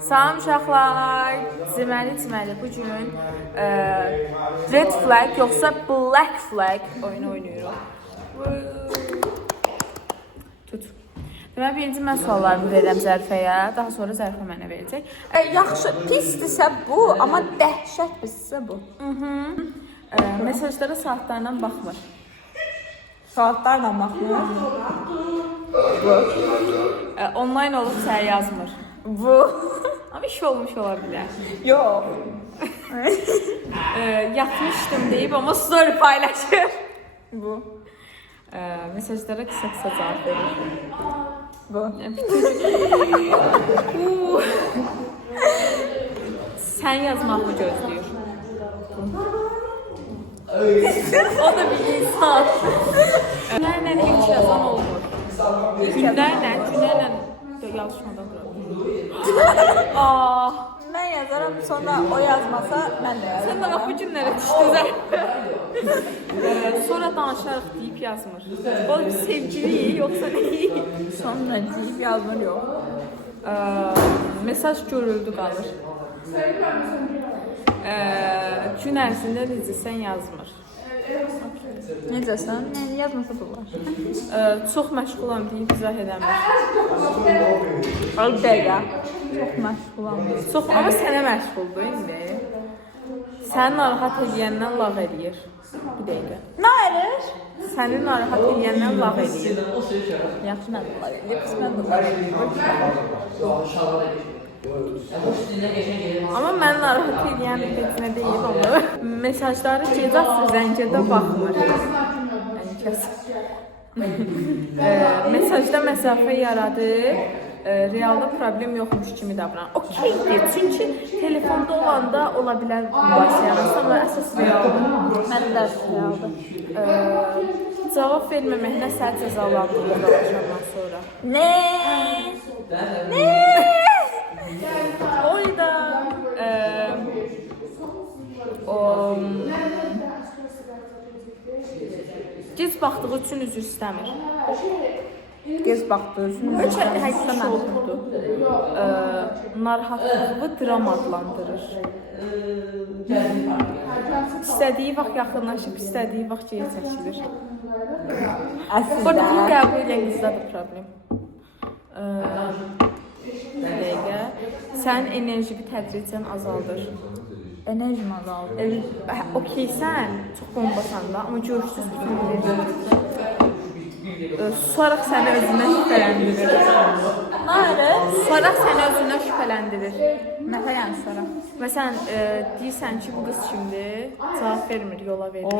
Salam uşaqlar. Deməli bugün Red Flag yoxsa Black Flag oyunu oynayırıq. Tut. Deməli birinci mən suallarımı verirəm Zərfəyə, daha sonra Zərfə mənə verəcək. Yaxşı, pisdirsə bu, amma dəhşət pisdirsə bu. Mesajlara saatlarla baxmır. Saatlarla baxmır. Bu. Online olub sənə yazmır. Bu. Ama iş olmuş ola bilər. Yox. Yatmışdım deyib ama story paylaşır. Bu. Mesajlara kısa cevap verir. Bu. Sen yazmağımı gözlüyor. O da bir insan. Günlerle hiç yazan olmur. Günlerle yazışmadan Mən yazaram, sonra o yazmasa mən də yazaram. Sen de bak bu günlere düştü Zərfə. Sonra danışarıq deyip yazmır. O bir sevgili yoksa değil. Sonra deyib yazmır yox. Mesaj görüldü qalır. Gün ərzində necəsən yazmır. Necəsən? Yəni yazmasa da olar. Çox məşğulam deyib izah edəmir. Al dəqiqə. Çox məşğulam. Çox, amma sənə məşğuldur indi. Səni narahat edəndən lağ eləyir. Bir dəqiqə. Nə edir? Səni narahat edəndən lağ eləyir. Yaxşı mən də olar. Pis mən də olar. Amma mən narahat edən heç nə deyil onlara. Mesajları gecə zəncirdə baxmır. Yəni kəs. Mesajda məsafə yaradır. Realda problem yoxmuş kimi davranır. Okeydir. Çünki telefonda olanda ola bilər mübahisə yararsın, amma əsas realdır. Mən də realdır. Cavab verməməklə səhət cəzalandırılır danışandan sonra. Nə? Oyda gec baxdığı üçün üzr istəmir. Gez baxdığı üçün. Həqiqətən olubdu. Narahatlığı dram adlandırır. İstədiyi vaxt yaxınlaşıb, istədiyi vaxt geri çəkilir. Əslində. Burada bunu qəbul edən qızda da problem. Dəqiqə. Sənin enerjini tədricən azaldır. Enerjim azaldı. Okeysən, çox bombasan da, amma görüşsüz bütün enerji. Susaraq səni özündən şübhələndirir. Nə edir? Susaraq səni özündən şübhələndirir. Nə falan sonra? Məsələn, deyirsən ki, bu qız şimdi cavab vermir, yola verir.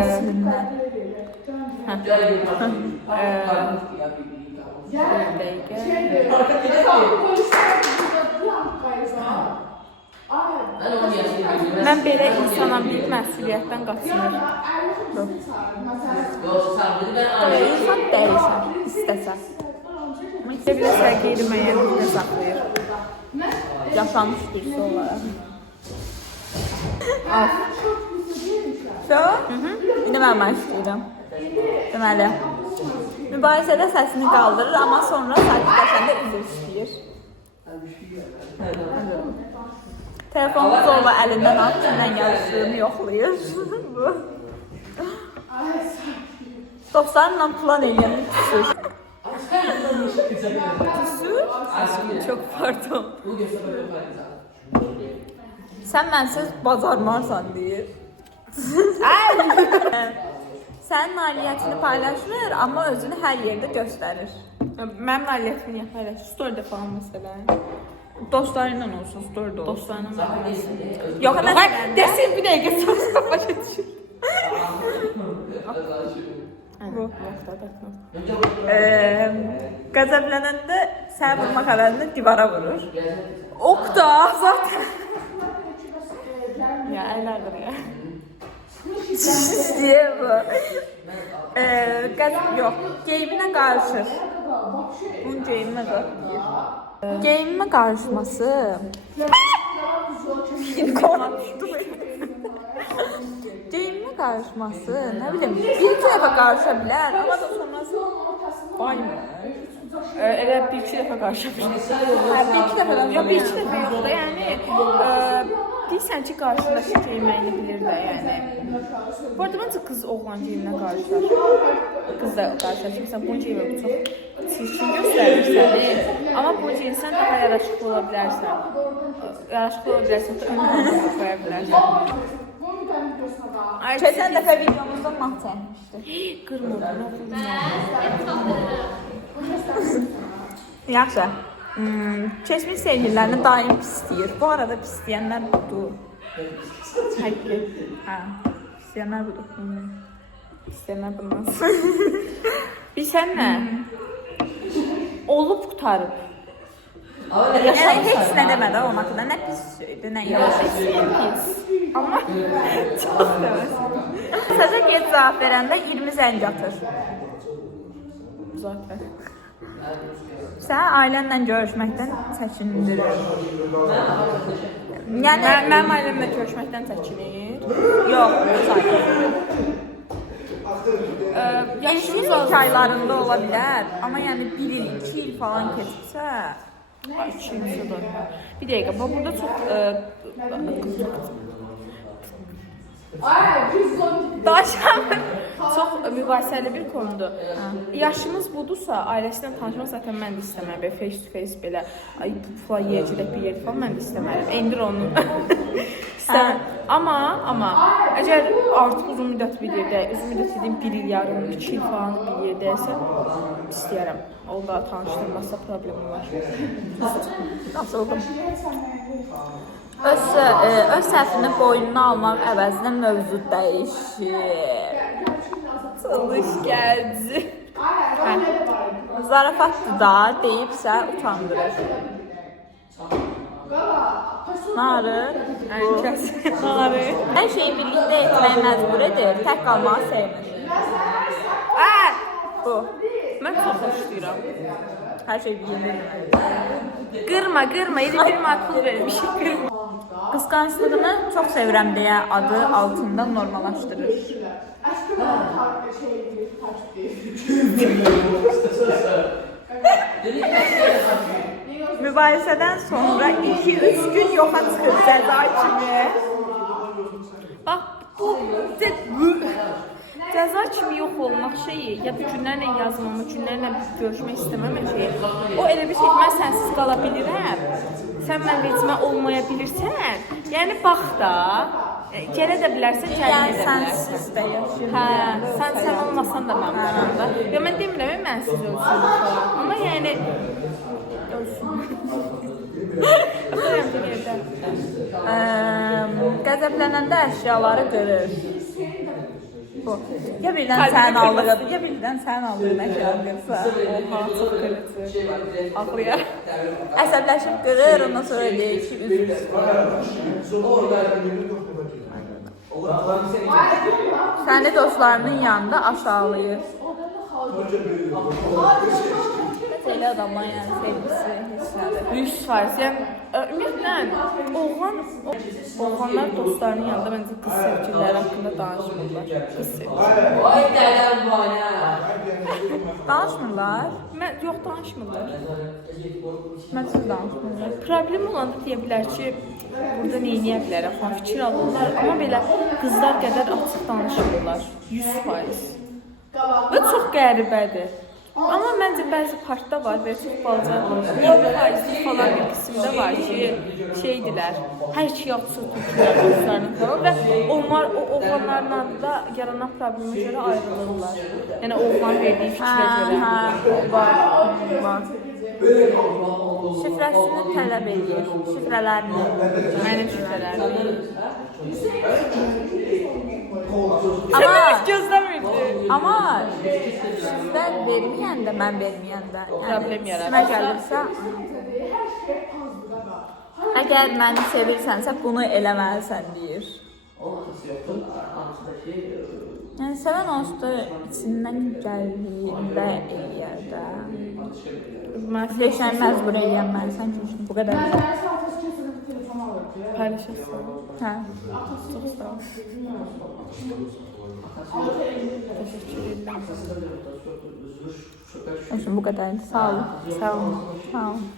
Əslində. Mən belə insanam deyib məsuliyyətdən qaçınır. İnsan dəyişər, istəsən. İstə bilirsə qeyri-müəyyənlikdə saxlayır. Yaşanmış birisi olaraq. Af. İndi mən başlayacağım. Deməli, mübahisədə səsini qaldırır, amma sonra sakitləşəndə üzr istəyir. Telefonu zorla əlindən al, kimdən yazışdığını yoxlayır. Bu. Dostlarımla plan edən küsür. Küsür? Çox pardon. Sən mənsiz bacarmarsan deyir. Sənin nailiyyətini paylaşır, amma özünü hər yerdə göstərir. Mənim nailiyyətimi niyə paylaşır? Storydə falan məsələn. Dostlarıyla olsun, storydə olsun. Dostlarına paylaşsın. Yox, Hayır, desin bir dəqiqə çox başa düşür. Bu. Qəzəblənəndə səni vurmaq əvəzində divara vurur. Ok da zaten. Ya əylərdir ya. Diye bu. Yox, geyimine qarışır. Bunun geyimine qarışır. Geyimime qarışması. Geyimime qarışması, nə bilim, bir iki dəfə qarışa bilər, amma da sonrası baymır. Elə bir-iki dəfə qarşılaşmışıq. Bir-iki dəfədən Yox, bir-iki dəfə yox da, yəni deyirsən ki, qarşıdaşı geyməyini bilir də, yəni. Bu arada məncə qız oğlan geyiminə qarşılar. Qız da qarşılar. Məsələn, bunu geymək çox çirkin göstərir səni. Amma bunu geyinsən daha yaraşıqlı ola bilərsən. Yaraşıqlı ola bilərsən, da önünə qoya bilərsən. Keçən dəfə videomuzda mat çəkmişdi. Qırmırdı, nə Yaxşı. Keçmiş sevgililərini daim pisləyir. Bu arada pisləyənlər budur. Həqiqi. Hə, pisləyənlər budur. İstəmə bundan. Bilsən nə? Olub qutarıb. Yəni heç nə demədi o haqqında. Nə pis söydü, nə yox. Pis. Amma çox deməz. Sözə geç cavab verəndə 20 zəng atır. Zaten. Sən ailənlə görüşməkdən çəkindirir. Yəni Mənim ailəmlə görüşməkdən çəkinir. yox, zaten. Yaşımız Yaşımız az. aylarında ola bilər, amma yəni 1 il, 2 il falan keçsə, İkincisidir. Bir dəqiqə, bax burada çox Daşam çox mübahisəli bir konudur. Yaşımız budursa, ailəsindən tanışmaq zaten mən də istəmərəm. Belə face to face belə ay falan yeyəcək bir yer falan mən də istəmərəm. Endir onu. İstəmərəm. Amma əgər artıq uzun müddət bir yerdə, uzun müddət dediyim 1 il yarım, 2 il falan bir yerdəysə istəyərəm. Onda tanışdırmasa problemi var. Nasıldım? Öz səhvini boynuna almaq əvəzinə mövzu dəyişir. Çalış gəldi. Zarafatdır da deyibsə utandırır. Narı, Narı. hər şeyi birlikdə etməyə məcbur edir, tək qalmağı sevmir. Bu, Mən çox xoşlayıram. hər şey birlikdə. Qırma, iri bir makul vermiş. Qırma. Qısqanclığını çox sevirəm deyə adı altında normallaşdırır. Mübahisədən sonra 2-3 gün yoxa çıxır cəza kimi. Bax, bu cəza kimi yox olmaq şeyi, ya bu günlərlə yazmamı, günlərlə görüşmək istəməmə şeyi. O elə bir şey ki, mən sənsiz qala bilirəm. Sən mən vecimə olmaya bilirsən. Yəni bax da, gələ də bilərsən, gələ Yəni də bilərsən. sənsiz də yaşayır. Hə, sən olmasan da mən varam da. Ya mən demirəm, mənsiz ölsün falan. Amma yəni ölsün. Ötürəm ki, yerdə. Qəzəblənəndə əşyaları qırır. Bu. Ya birdən Kalbini sən kırmasın. aldığın, ya birdən sən aldığın əşyaları qırsa. Oha, çox qırıcı. Ağlayar. Əsəbləşib qırır, ondan sonra deyir ki, üzr. Səni dostlarının yanında aşağılayır. Elə adamlar yəni sevgisi heç nədir. 100%. Yəni ümumiyyətlə oğlanlar dostlarının yanında məncə qız sevgililəri haqqında danışmırlar. Qız sevgililəri. Danışmırlar. Yox, danışmırlar. Mənsiz danışmırlar. Problem olanda deyə bilər ki, burada nə edə bilərəm, falan fikir alırlar, amma belə qızlar qədər açıq danışmırlar. 100%. Və çox qəribədir. Amma məncə bəzi partda var və çox balaca 20% falan bir qismdə var ki, şeydilər, hər şey açıq tuturlar dostlarının falan və onlar o oğlanlarla da yaranan problemə görə ayrılırlar. Yəni oğlan verdiyi fikrə görə. Var. Şifrəsini tələb edir. Şifrələrini. Mənim şifrələrim. Amma Gözləmirdi. Amma şifrə verməyəndə, mən verməyəndə, Problem yaradır. Kimə gəlirsə, əgər məni sevirsənsə bunu eləməlisən deyir. Yəni sevən onsuz da içindən gəldiyində eləyər də. Heç nə məcbur eləyənməlisən ki, bu qədər. Paylaşırsın. Hə. Çox sağ ol. Teşekkür ederim. Olsun, bu qədər idi. Sağ olun. Sağ olun. Sağ olun.